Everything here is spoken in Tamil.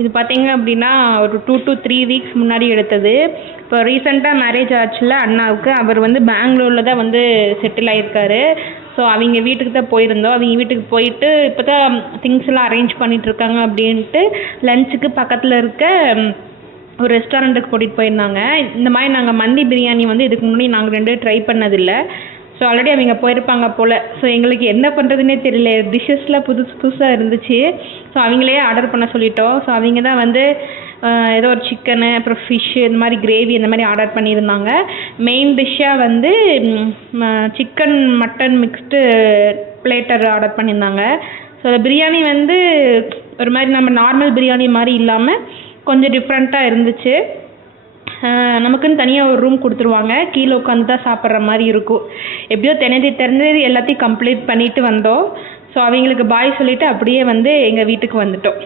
இது பார்த்தீங்க அப்படின்னா ஒரு 2 to 3 வீக்ஸ் முன்னாடி எடுத்தது. இப்போ ரீசெண்டாக மேரேஜ் ஆச்சுல அண்ணாவுக்கு, அவர் வந்து பெங்களூரில் தான் வந்து செட்டில் ஆகியிருக்காரு. ஸோ அவங்க வீட்டுக்கு தான் போயிருந்தோம். அவங்க வீட்டுக்கு போயிட்டு இப்போ தான் திங்ஸ் எல்லாம் அரேஞ்ச் பண்ணிகிட்ருக்காங்க அப்படின்ட்டு லஞ்சுக்கு பக்கத்தில் இருக்க ஒரு ரெஸ்டாரண்ட்டுக்கு கூட்டிகிட்டு போயிருந்தாங்க. இந்த மாதிரி நாங்கள் மந்தி பிரியாணி வந்து இதுக்கு முன்னாடி நாங்கள் 2 ட்ரை பண்ணதில்லை. ஸோ ஆல்ரெடி அவங்க போயிருப்பாங்க போல். ஸோ எங்களுக்கு என்ன பண்ணுறதுனே தெரியல, டிஷ்ஷஸ்லாம் புதுசாக இருந்துச்சு. ஸோ அவங்களே ஆர்டர் பண்ண சொல்லிட்டோம். ஸோ அவங்க தான் வந்து ஏதோ ஒரு சிக்கனு அப்புறம் ஃபிஷ்ஷு இந்த மாதிரி கிரேவி இந்த மாதிரி ஆர்டர் பண்ணியிருந்தாங்க. மெயின் டிஷ்ஷாக வந்து சிக்கன் மட்டன் மிக்ஸ்டு பிளேட்டர் ஆர்டர் பண்ணியிருந்தாங்க. ஸோ பிரியாணி வந்து ஒரு மாதிரி நம்ம நார்மல் பிரியாணி மாதிரி இல்லாமல் கொஞ்சம் டிஃப்ரெண்ட்டாக இருந்துச்சு. நமக்குன்னு தனியாக ஒரு ரூம் கொடுத்துருவாங்க, கீழே உட்காந்து தான் சாப்பிட்ற மாதிரி இருக்கும். எப்படியோ திறந்து எல்லாத்தையும் கம்ப்ளீட் பண்ணிவிட்டு வந்தோம். ஸோ அவங்களுக்கு பாய் சொல்லிவிட்டு அப்படியே வந்து எங்கள் வீட்டுக்கு வந்துட்டோம்.